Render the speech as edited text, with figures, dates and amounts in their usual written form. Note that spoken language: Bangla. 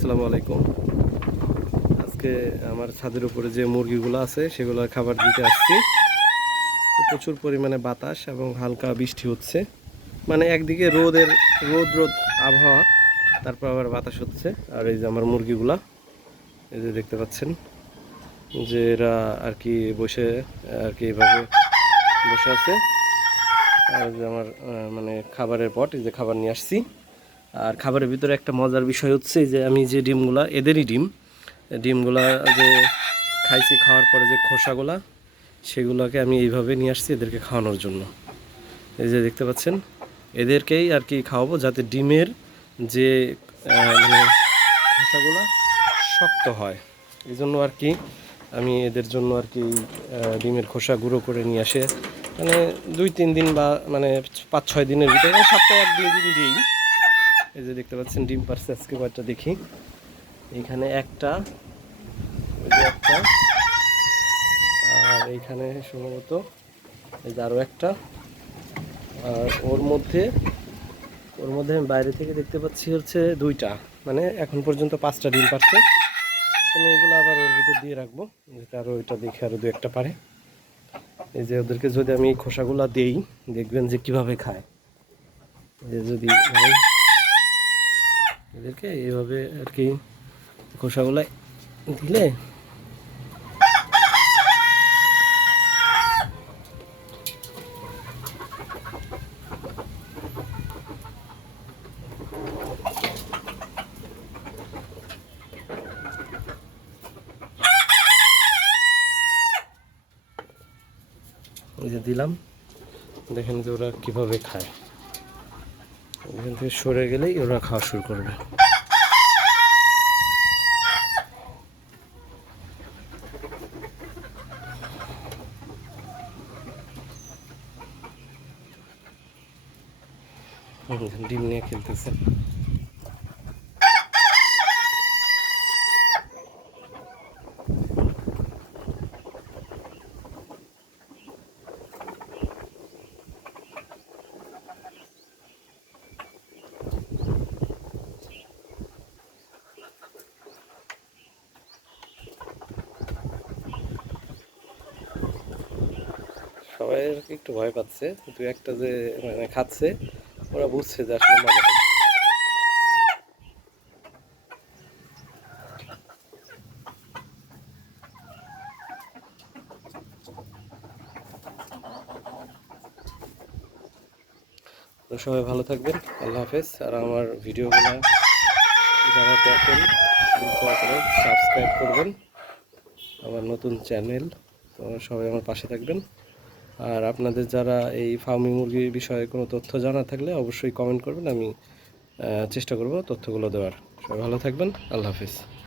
আসসালামু আলাইকুম। আজকে আমার ছাদের উপরে যে মুরগিগুলো আছে সেগুলোর খাবার দিতে আসছি। তো প্রচুর পরিমাণে বাতাস এবং হালকা বৃষ্টি হচ্ছে, মানে একদিকে রোদ আবহাওয়া, তারপর আবার বাতাস হচ্ছে। আর এই যে আমার মুরগিগুলা, এই যে দেখতে পাচ্ছেন যে এরা আর কি বসে আর কি এইভাবে বসে আছে। আর যে আমার মানে খাবারের পট, এই যে খাবার নিয়ে আসছি। আর খাবারের ভিতরে একটা মজার বিষয় হচ্ছে যে আমি যে ডিমগুলা, এদেরই ডিমগুলা যে খাইছি, খাওয়ার পরে যে খোসাগুলা, সেগুলোকে আমি এইভাবে নিয়ে আসছি এদেরকে খাওয়ানোর জন্য। এই যে দেখতে পাচ্ছেন, এদেরকেই আর কি খাওয়াবো যাতে ডিমের যে মানে খোসাগুলা শক্ত হয়। এই জন্য আর কি আমি এদের জন্য আর কি ডিমের খোসা গুঁড়ো করে নিয়ে আসে, মানে 2-3 দিন বা মানে 5-6 দিনের ভিতরে, মানে সপ্তাহে 1-2 দিন দিই। এই যে দেখতে পাচ্ছেন ডিম পারছে আজকে কয়েকটা দেখি। এইখানে একটা, ওই যে একটা, আর এইখানে সম্ভবত এই যে আরও একটা। আর ওর মধ্যে আমি বাইরে থেকে দেখতে পাচ্ছি হচ্ছে 2টা, মানে এখন পর্যন্ত 5টা ডিম পারছে। আমি এগুলো আবার ওর ভিতর দিয়ে রাখবো, যাতে আরও ওইটা দেখে আরও 2-1টা পারে। এই যে ওদেরকে যদি আমি খোসাগুলা দেই, দেখবেন যে কিভাবে খায়। যে যদি এদেরকে এইভাবে আর কি খোসাগুলা দিলে ওই যে দিলাম, দেখেন যে ওরা কীভাবে খায়। এখান থেকে সরে গেলেই ওরা খাওয়া শুরু করবে। ডিম নিয়ে খেলতেছে। সবাই আর কি একটু ভয় পাচ্ছে, কিন্তু একটা যে মানে খাচ্ছে, ওরা বুঝছে যে আসলে মজা পাচ্ছে। তো সবাই ভালো থাকবেন, আল্লাহ হাফেজ। আর আমার ভিডিওগুলো যারা দেখেন সাবস্ক্রাইব করবেন, আমার নতুন চ্যানেল। তো সবাই আমার পাশে থাকবেন। আর আপনাদের যারা এই ফার্মি মুরগির বিষয়ে কোনো তথ্য জানা থাকলে অবশ্যই কমেন্ট করবেন, আমি চেষ্টা করব তথ্যগুলো দেওয়ার। সবাই ভালো থাকবেন, আল্লাহ হাফেজ।